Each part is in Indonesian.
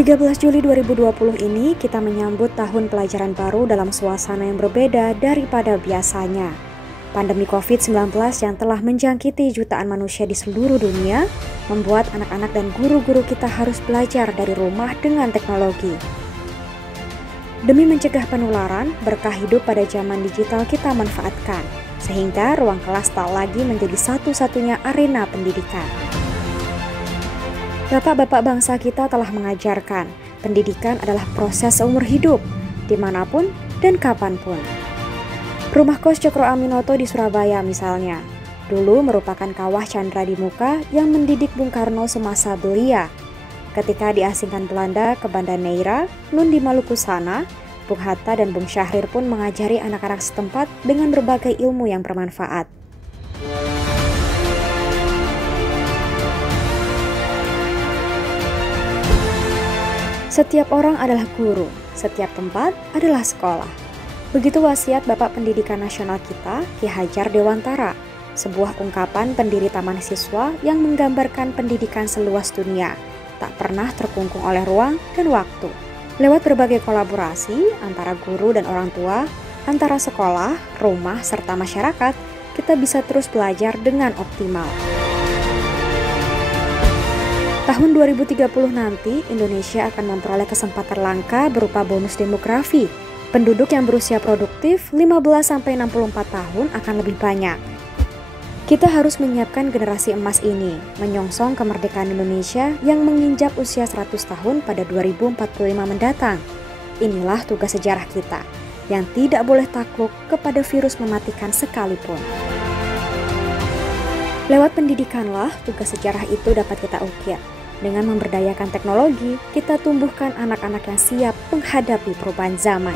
13 Juli 2020 ini kita menyambut tahun pelajaran baru dalam suasana yang berbeda daripada biasanya. Pandemi COVID-19 yang telah menjangkiti jutaan manusia di seluruh dunia membuat anak-anak dan guru-guru kita harus belajar dari rumah dengan teknologi. Demi mencegah penularan, berkah hidup pada zaman digital kita manfaatkan, sehingga ruang kelas tak lagi menjadi satu-satunya arena pendidikan. Bapak-bapak bangsa kita telah mengajarkan, pendidikan adalah proses seumur hidup, dimanapun dan kapanpun. Rumah kos Cokro Aminoto di Surabaya misalnya, dulu merupakan kawah Chandra di Muka yang mendidik Bung Karno semasa belia. Ketika diasingkan Belanda ke Banda Neira, Nun di Maluku sana, Bung Hatta dan Bung Syahrir pun mengajari anak-anak setempat dengan berbagai ilmu yang bermanfaat. Setiap orang adalah guru, setiap tempat adalah sekolah. Begitu wasiat Bapak Pendidikan Nasional kita, Ki Hajar Dewantara, sebuah ungkapan pendiri Taman Siswa yang menggambarkan pendidikan seluas dunia, tak pernah terkungkung oleh ruang dan waktu. Lewat berbagai kolaborasi antara guru dan orang tua, antara sekolah, rumah, serta masyarakat, kita bisa terus belajar dengan optimal. Tahun 2030 nanti, Indonesia akan memperoleh kesempatan langka berupa bonus demografi. Penduduk yang berusia produktif 15-64 tahun akan lebih banyak. Kita harus menyiapkan generasi emas ini, menyongsong kemerdekaan Indonesia yang menginjak usia 100 tahun pada 2045 mendatang. Inilah tugas sejarah kita, yang tidak boleh takluk kepada virus mematikan sekalipun. Lewat pendidikanlah, tugas sejarah itu dapat kita ukir. Dengan memberdayakan teknologi, kita tumbuhkan anak-anak yang siap menghadapi perubahan zaman.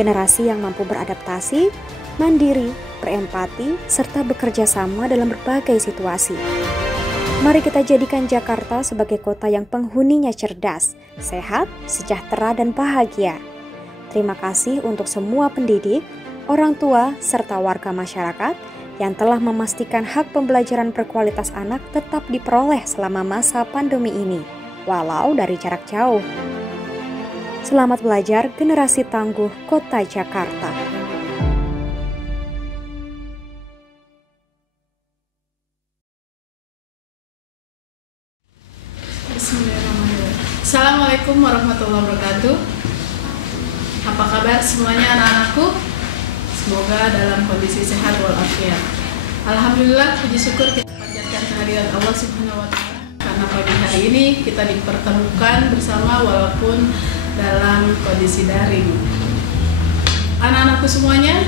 Generasi yang mampu beradaptasi, mandiri, berempati, serta bekerja sama dalam berbagai situasi. Mari kita jadikan Jakarta sebagai kota yang penghuninya cerdas, sehat, sejahtera, dan bahagia. Terima kasih untuk semua pendidik, orang tua, serta warga masyarakat yang telah memastikan hak pembelajaran berkualitas anak tetap diperoleh selama masa pandemi ini, walau dari jarak jauh. Selamat belajar generasi tangguh Kota Jakarta. Bismillahirrahmanirrahim. Assalamualaikum warahmatullahi wabarakatuh. Apa kabar semuanya anak-anakku? Semoga dalam kondisi sehat walafiat. Alhamdulillah, puji syukur kita panjatkan kehadiran Allah Subhanahu wa Ta'ala karena pagi hari ini kita dipertemukan bersama walaupun dalam kondisi daring. Anak-anakku semuanya,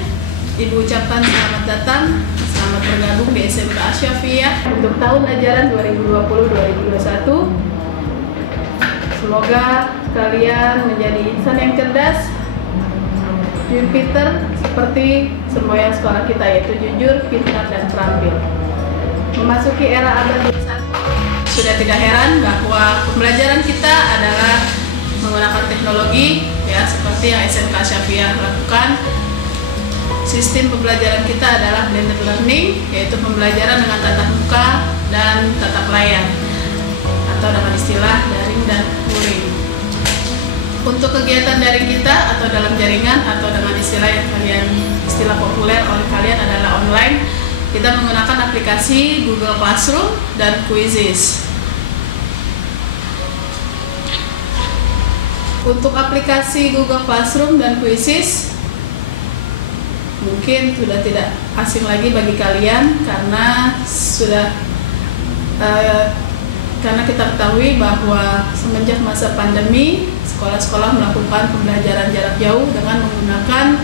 Ibu ucapkan selamat datang, selamat bergabung di SMK Asy-Syafiyah untuk tahun ajaran 2020-2021. Semoga kalian menjadi insan yang cerdas, Jupiter seperti semboyan sekolah kita, yaitu jujur, pintar, dan terampil. Memasuki era abad 21, sudah tidak heran bahwa pembelajaran kita adalah menggunakan teknologi, ya seperti yang SMK Asy-Syafiyah lakukan. Sistem pembelajaran kita adalah blended learning, yaitu pembelajaran dengan tatap muka dan tatap layar, atau dengan istilah daring dan luring. Untuk kegiatan daring kita atau dalam jaringan atau dengan istilah populer oleh kalian adalah online, kita menggunakan aplikasi Google Classroom dan Quizzes. Untuk aplikasi Google Classroom dan Quizzes mungkin sudah tidak asing lagi bagi kalian karena karena kita ketahui bahwa semenjak masa pandemi, sekolah-sekolah melakukan pembelajaran jarak jauh dengan menggunakan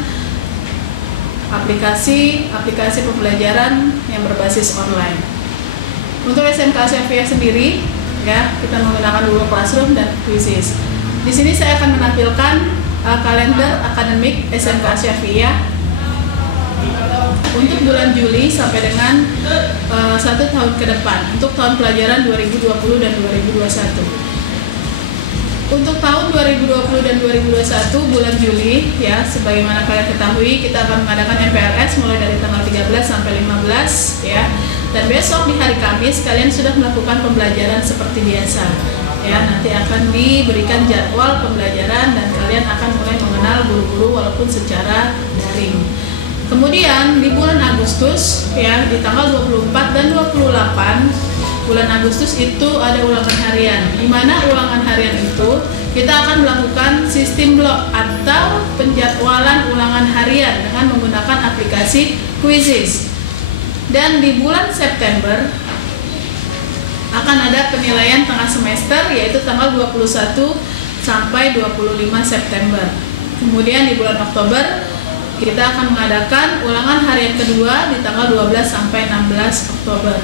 aplikasi pembelajaran yang berbasis online. Untuk SMK Asy-Syafiyah sendiri, ya, kita menggunakan Google Classroom dan Quizzes. Di sini saya akan menampilkan kalender akademik SMK Asy-Syafiyah untuk bulan Juli sampai dengan 1 tahun ke depan untuk tahun pelajaran 2020 dan 2021. Untuk tahun 2020 dan 2021 bulan Juli, ya, sebagaimana kalian ketahui, kita akan mengadakan MPLS mulai dari tanggal 13 sampai 15, ya. Dan besok di hari Kamis kalian sudah melakukan pembelajaran seperti biasa. ya, nanti akan diberikan jadwal pembelajaran dan kalian akan mulai mengenal guru-guru walaupun secara daring. Kemudian di bulan Agustus ya, di tanggal 24 dan 28 bulan Agustus itu ada ulangan harian, di mana ulangan harian itu kita akan melakukan sistem blok atau penjadwalan ulangan harian dengan menggunakan aplikasi Quizzes. Dan di bulan September akan ada penilaian tengah semester, yaitu tanggal 21 sampai 25 September. Kemudian di bulan Oktober kita akan mengadakan ulangan harian kedua di tanggal 12 sampai 16 Oktober.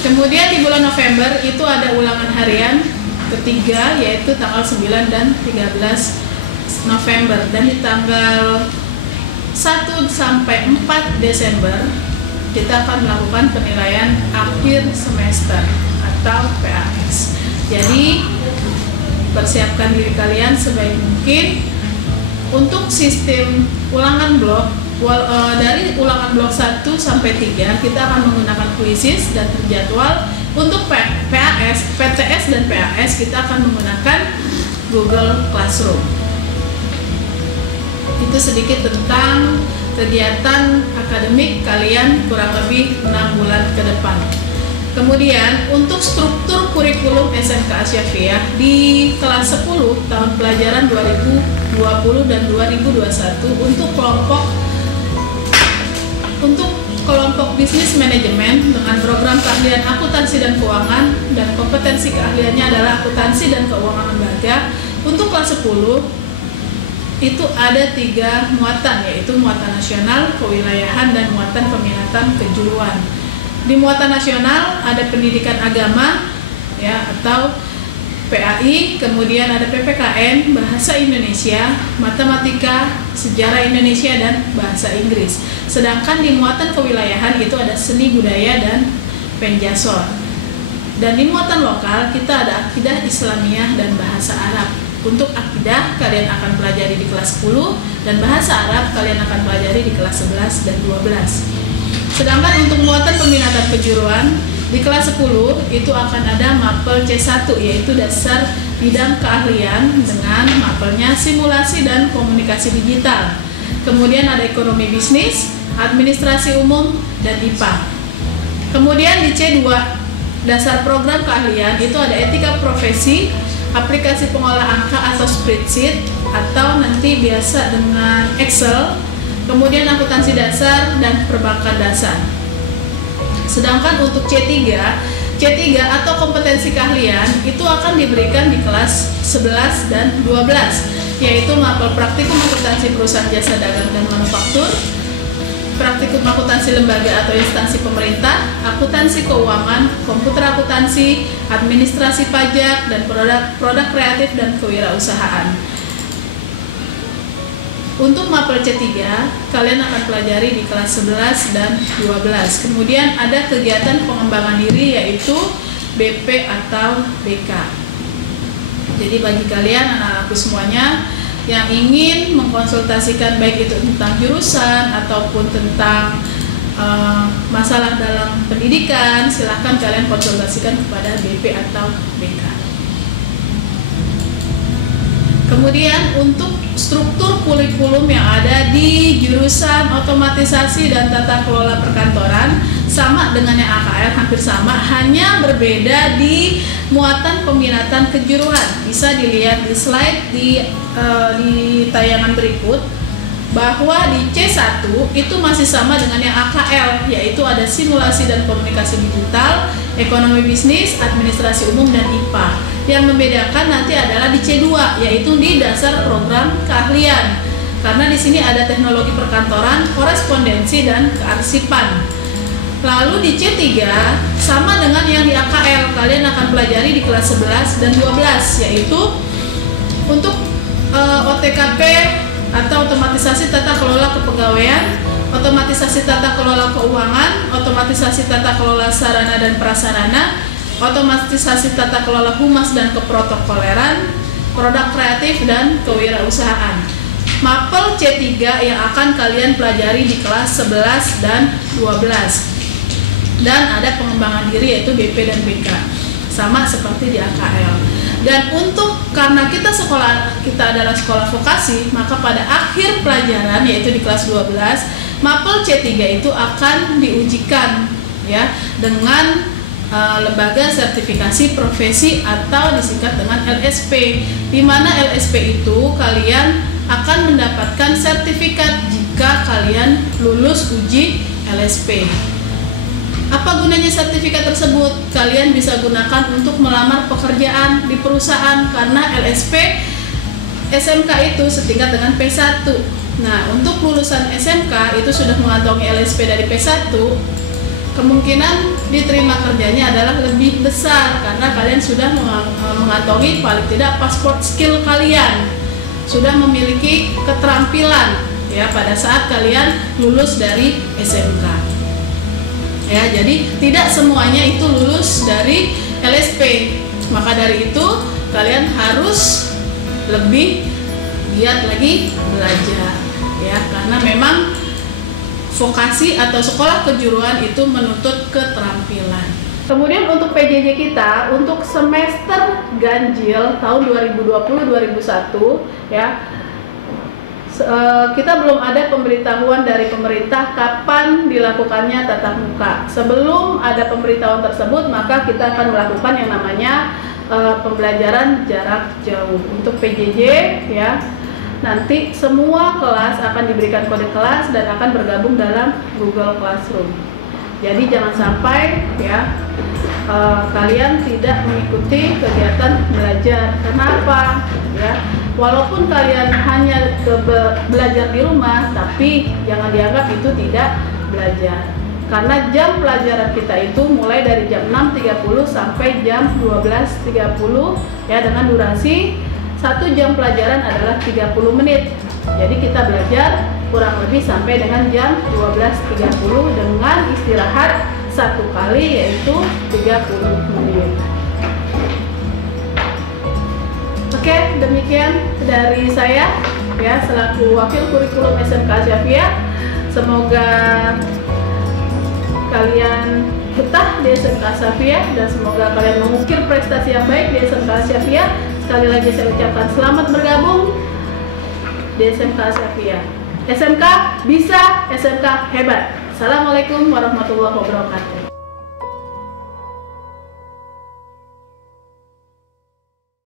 Kemudian di bulan November itu ada ulangan harian ketiga, yaitu tanggal 9 dan 13 November. Dan di tanggal 1 sampai 4 Desember kita akan melakukan penilaian akhir semester atau PAS. Jadi persiapkan diri kalian sebaik mungkin untuk sistem ulangan blok. Dari ulangan blok 1 sampai 3 kita akan menggunakan Quizzes dan terjadwal. Untuk PAS, PTS dan PAS kita akan menggunakan Google Classroom. Itu sedikit tentang kegiatan akademik kalian kurang lebih 6 bulan ke depan. Kemudian untuk struktur kurikulum SMK Asyafiah di kelas 10 tahun pelajaran 2020 dan 2021 untuk kelompok bisnis manajemen dengan program keahlian akuntansi dan keuangan, dan kompetensi keahliannya adalah akuntansi dan keuangan lembaga. Untuk kelas 10 itu ada 3 muatan, yaitu muatan nasional, kewilayahan, dan muatan peminatan kejuruan. Di muatan nasional ada pendidikan agama ya, atau PAI, kemudian ada PPKN, bahasa Indonesia, matematika, sejarah Indonesia, dan bahasa Inggris. Sedangkan di muatan kewilayahan itu ada seni budaya dan penjasor. Dan di muatan lokal kita ada akidah Islamiyah dan bahasa Arab. Untuk akidah kalian akan pelajari di kelas 10 dan bahasa Arab kalian akan pelajari di kelas 11 dan 12. Sedangkan untuk muatan peminatan kejuruan di kelas 10 itu akan ada mapel C1, yaitu dasar bidang keahlian dengan mapelnya simulasi dan komunikasi digital. Kemudian ada ekonomi bisnis, administrasi umum, dan IPA. Kemudian di C2 dasar program keahlian itu ada etika profesi, aplikasi pengolah angka atau spreadsheet atau nanti biasa dengan Excel, kemudian akuntansi dasar dan perbankan dasar. Sedangkan untuk C3 atau kompetensi keahlian itu akan diberikan di kelas 11 dan 12, yaitu mapel praktikum akuntansi perusahaan jasa dagang dan manufaktur, praktikum akuntansi lembaga atau instansi pemerintah, akuntansi keuangan, komputer akuntansi, administrasi pajak, dan produk kreatif dan kewirausahaan. Untuk mapel C3, kalian akan pelajari di kelas 11 dan 12. Kemudian ada kegiatan pengembangan diri, yaitu BP atau BK. Jadi bagi kalian anak-anakku semuanya yang ingin mengkonsultasikan baik itu tentang jurusan ataupun tentang masalah dalam pendidikan, silahkan kalian konsultasikan kepada BP atau BK. Kemudian untuk struktur kurikulum yang ada di jurusan otomatisasi dan tata kelola perkantoran sama dengan yang AKL, hampir sama, hanya berbeda di muatan peminatan kejuruan. Bisa dilihat di slide di tayangan berikut bahwa di C1 itu masih sama dengan yang AKL, yaitu ada simulasi dan komunikasi digital, ekonomi bisnis, administrasi umum, dan IPA. Yang membedakan nanti adalah di C2, yaitu di dasar program keahlian, karena di sini ada teknologi perkantoran, korespondensi, dan kearsipan. Lalu di C3 sama dengan yang di AKL, kalian akan pelajari di kelas 11 dan 12, yaitu untuk OTKP atau otomatisasi tata kelola kepegawaian, otomatisasi tata kelola keuangan, otomatisasi tata kelola sarana dan prasarana, otomatisasi tata kelola humas dan keprotokoleran, produk kreatif, dan kewirausahaan. Mapel C3 yang akan kalian pelajari di kelas 11 dan 12. dan ada pengembangan diri yaitu BP dan BK, sama seperti di AKL. Dan karena kita adalah sekolah vokasi, maka pada akhir pelajaran yaitu di kelas 12, Mapel C3 itu akan diujikan ya dengan lembaga sertifikasi profesi atau disingkat dengan LSP, di mana LSP itu kalian akan mendapatkan sertifikat jika kalian lulus uji LSP. Apa gunanya sertifikat tersebut? Kalian bisa gunakan untuk melamar pekerjaan di perusahaan, karena LSP SMK itu setingkat dengan P1. Nah, untuk lulusan SMK itu sudah mengantongi LSP dari P1, kemungkinan diterima kerjanya adalah lebih besar karena kalian sudah mengantongi paling tidak pasport skill kalian, sudah memiliki keterampilan ya pada saat kalian lulus dari SMK. Ya, jadi tidak semuanya itu lulus dari LSP. Maka dari itu kalian harus lebih giat lagi belajar ya, karena memang vokasi atau sekolah kejuruan itu menuntut keterampilan. Kemudian untuk PJJ kita untuk semester ganjil tahun 2020-2021 ya, kita belum ada pemberitahuan dari pemerintah kapan dilakukannya tatap muka. Sebelum ada pemberitahuan tersebut, maka kita akan melakukan yang namanya pembelajaran jarak jauh. Untuk PJJ ya, nanti semua kelas akan diberikan kode kelas dan akan bergabung dalam Google Classroom. Jadi jangan sampai ya kalian tidak mengikuti kegiatan belajar. Kenapa? Ya, walaupun kalian hanya belajar di rumah, tapi jangan dianggap itu tidak belajar. Karena jam pelajaran kita itu mulai dari jam 6.30 sampai jam 12.30 ya, dengan durasi 1 jam pelajaran adalah 30 menit. Jadi kita belajar kurang lebih sampai dengan jam 12.30 dengan istirahat 1 kali yaitu 30 menit. Oke, demikian dari saya ya selaku Wakil Kurikulum SMK Asy-Syafiah. Semoga kalian betah di SMK Asy-Syafiah dan semoga kalian mengukir prestasi yang baik di SMK Asy-Syafiah. Sekali lagi saya ucapkan selamat bergabung di SMK Asy-Syafiah. SMK bisa, SMK hebat. Assalamualaikum warahmatullahi wabarakatuh.